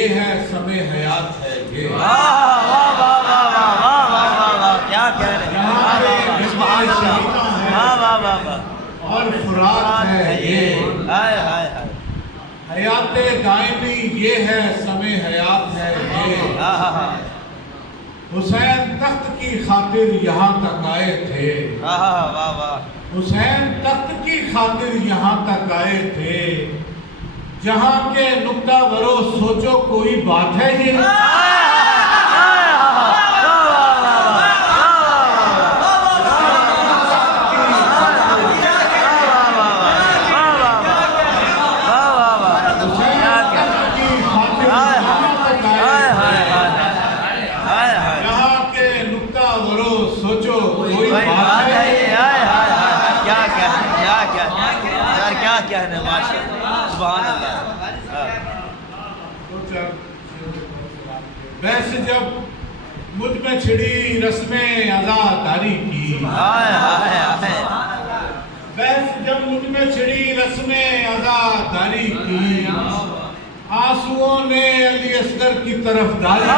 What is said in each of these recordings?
یہ ہے سمے حیات ہے یہ کیا کہہ رہے ہیں سبحان اللہ اور فرات ہے یہ حیات دائمی یہ ہے سمے حیات ہے یہ حسین تخت کی خاطر یہاں تک آئے تھے حسین تخت کی خاطر یہاں تک آئے تھے جہاں کے نکتہ ورو سوچو کوئی بات ہے یہ کہنے ماشاء سبحان اللہ ویسے جب مجھ میں چھڑی رسم عزاداری کی ویسے جب مجھ میں چھڑی رسم عزاداری کی آنسوؤں نے علی اصغر کی طرف ڈالی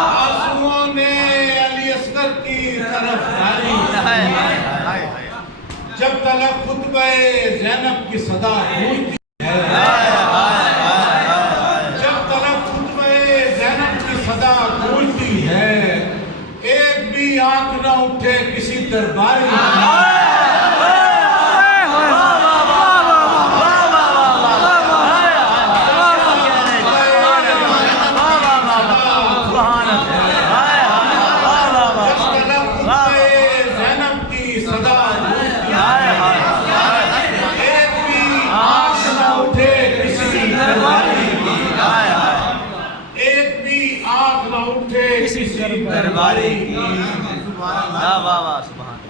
آنسوؤں نے علی اصغر کی طرف ڈالی جب تلک خطبہ زینب کی صدا گونجتی ہے جب تلک خطبہ زینب کی صدا گونجتی ہے ایک بھی آنکھ نہ اٹھے کسی درباری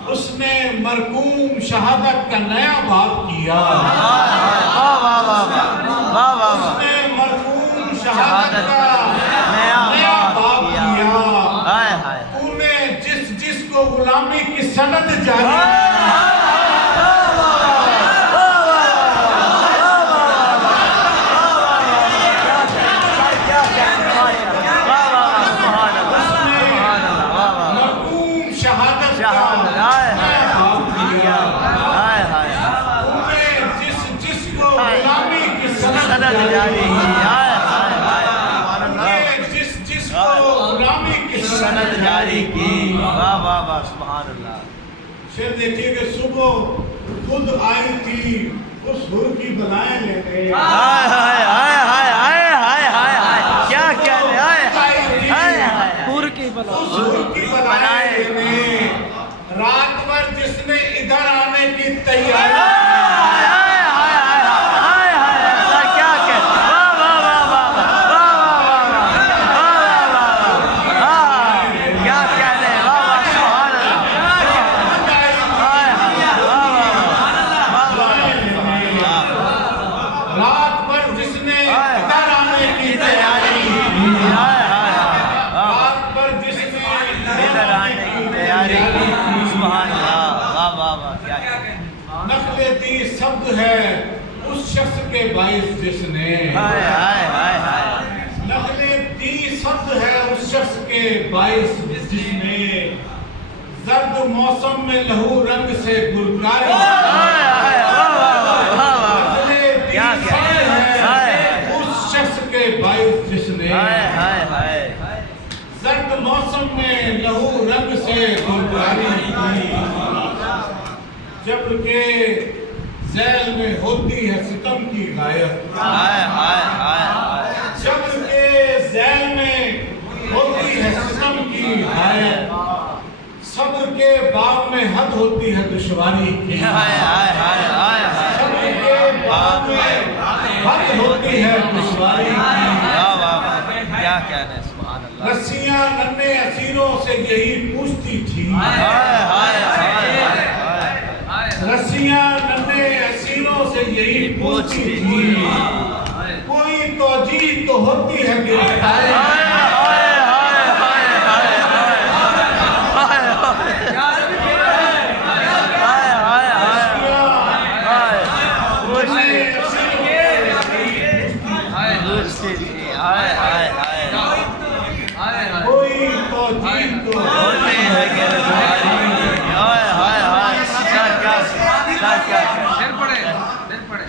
اس نے مرحوم شہادت کا نیا باب کیا اس نے مرحوم شہادت کا نیا باب کیا تو نے جس کو غلامی کی سند جاری شیر دیکھیے کہ صبح خود آئی تھی اس حور کی بلائیں لینے کیا کہنے حور کی بلائیں لینے رات بھر جس نے ادھر آنے کی تیاری نخلتی سبد ہے اس شخص کے باعث جس نے نخلتی سبد ہے اس شخص کے باعث جس نے زرد موسم میں لہو رنگ سے گلکاری نخلتی سبد ہے اس شخص کے باعث جس نے زرد موسم میں لہو رنگ سے گلکاری جبکہ ذیل میں ہوتی ہے ستم کی غایت جبکہ ذیل میں ہوتی ہے ستم کی غایت صبر کے باب میں حد ہوتی ہے دشواری کی صبر کے باب میں حد ہوتی ہے دشواری کی کیا کہنے سبحان اللہ رسیاں ننے اسیروں سے یہی پوچھتی تھی रस्सियां नन्हे हसीनों से यही पूछती थी, कोई तौजीह तो होती है गिरफ्तारी।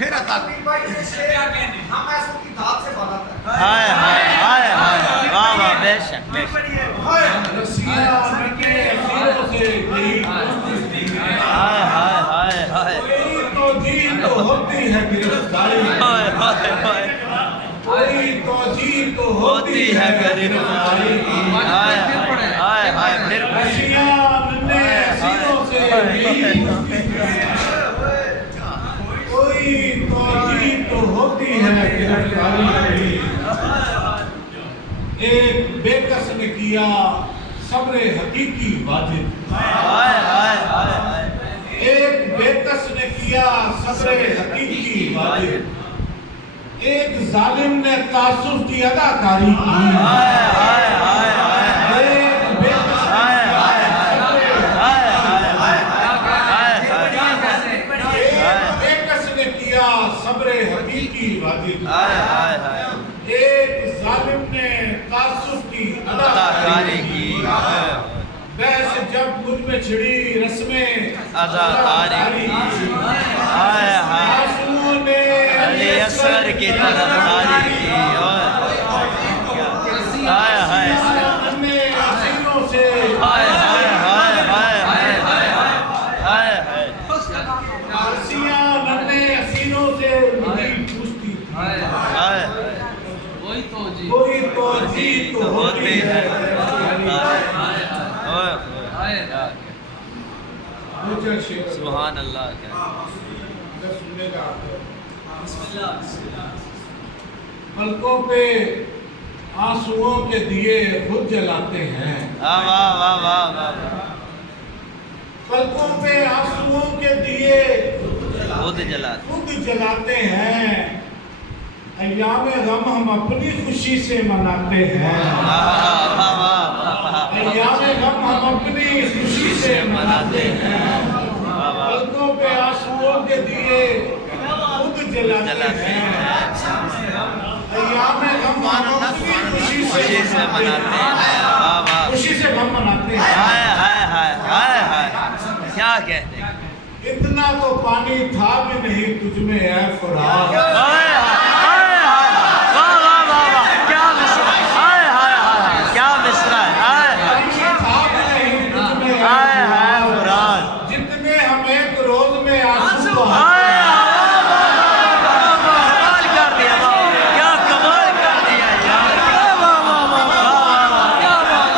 फिर आता हम ऐसों की धाक से बना था। हाय हाय हाय हाय वाह वाह बेशक रस्सियां नन्हे हसीनों से यही पूछती थी, हाय हाय हाय हाय कोई तौजीह तो होती है गिरफ्तारी। हाय हाय हाय कोई तौजीह तो होती है गिरफ्तारी। हाय हाय हाय फिर रस्सियां नन्हे हसीनों से यही पूछती थी, कोई तौजीह तो होती है गिरफ्तारी। एक बेकस ने किया सब्र हकीकी वाजिब, हाय हाय हाय हाय एक बेकस ने किया सब्र हकीकी वाजिब, एक जालिम ने तासुफ की अदाकारी की। हाय हाय हाय हाय एक बेकस ने हाय हाय हाय हाय एक बेकस ने किया सब्र हकीकी वाजिब, हाय हाय हाय एक जालिम ने तासुफ की अदाकारी की। बहस जब मुझ में छिड़ी रस्में अदाकारी की। हाय हाय आंसुओं ने अली असगर की तरफदारी की। हाय हाय नन्हे हसीनों से हाय हाय हाय हाय हाय हाय हाय रस्सियां नन्हे हसीनों से नहीं पूछती थी, हाय कोई तौजीह तो होती है। मुझे शेर सुभान अल्लाह सुनने का पलकों पे आंसुओं के दिए खुद जलाते हैं, वाह वाह वाह वाह वाह पलकों पे आंसुओं के दिए खुद जला खुद जलाते हैं। अय्याम गम हम अपनी खुशी से मनाते हैं, अय्याम गम हम अपनी खुशी से मनाते हैं। पलकों पे आंसुओं के दिए खुद जलाते हैं, अय्याम गम हम अपनी खुशी से मनाते हैं, खुशी से गम मनाते हैं। हाय हाय हाय हाय हाय क्या कहते हैं। इतना तो पानी था भी नहीं तुझ में ऐ फुरात, हाय हाय हाय हाय वाह वाह वाह वाह क्या मिसरा हाय हाय हाय क्या मिसरा है। हाय हाय पानी था भी नहीं तुझ में ऐ हाय हाय फुरात, मुराद जितने हम एक रोज में आंसू हाय कमाल कर दिया वाह क्या कमाल कर दिया यार वाह वाह वाह क्या बात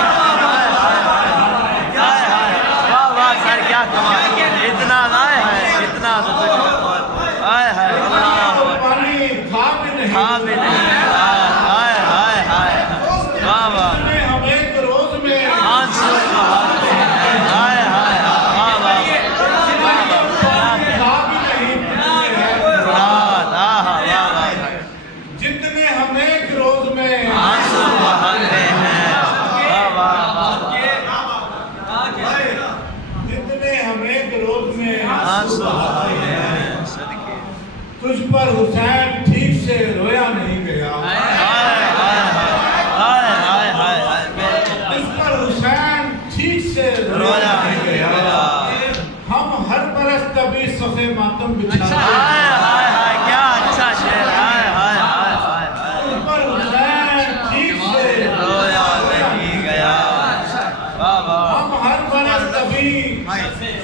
हाय हाय वाह वाह सर क्या कमाल इतना हाय हाय इतना तो कुछ हाय हाय अल्लाह पानी था भी नहीं हाँ भी नहीं हाय हाय हाय वाह वाह जितने हम एक रोज में आंसू बहाते हैं हाय हाय वाह वाह वाह था भी नहीं तुझ में ऐ फुरात, मुराद वाह वाह जितने हम एक रोज में आंसू बहाते हैं वाह वाह वाह जितने हम एक रोज में आंसू बहाते हैं सदके तुझ पर हुसैन ठीक से रोया नहीं गया, हाय हाय हाय हाय हाय हाय हाय तुझ पर हुसैन ठीक से रोया रोया नहीं गया। गया। हम हर बरस कभी सफे मातम बिछाते हाय हाय हाय क्या अच्छा शेर हाय हाय हाय हाय तुझ पर हुसैन ठीक से रोया नहीं गया वाह वाह हम हर बरस कभी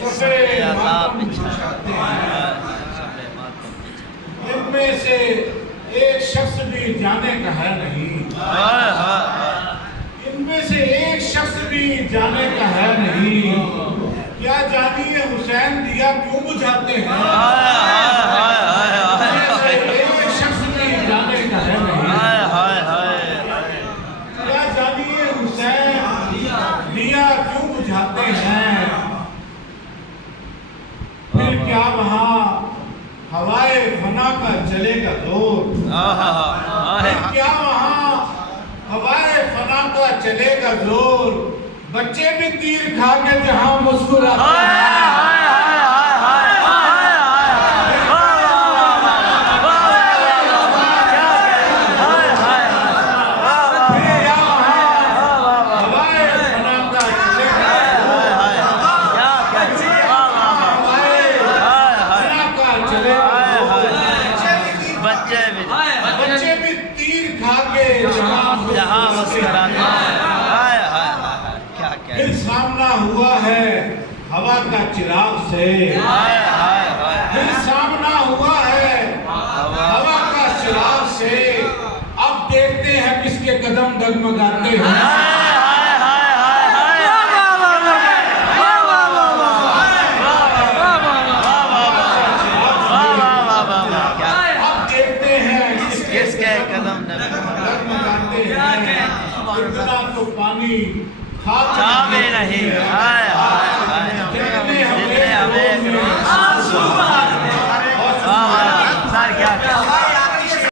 सफे मातम बिछाते हैं। इनमें से एक शख्स भी जाने का है नहीं, हाय हाय इनमें से एक शख्स भी जाने का है नहीं, क्या जानिए हुसैन दिया क्यों बुझाते हैं। हाय हाय हाय इनमें से एक शख्स भी जाने का है नहीं, हाय हाय हाय क्या जानिए हुसैन दिया क्यों बुझाते हैं। फिर क्या चलेगा जोर, क्या वहाँ हवाए फना का चलेगा जोर, बच्चे भी तीर खा के जहाँ मुस्कुराते हैं। बच्चे भी तीर खा के जहाँ मुस्कुराते हैं। फिर सामना हुआ है हवा का चिराग से, फिर सामना हुआ है हवा का चिराग से, अब देखते हैं किसके कदम डगमगाते हैं। किसके कदम डगमगाते हैं, इतना तो पानी था में नहीं।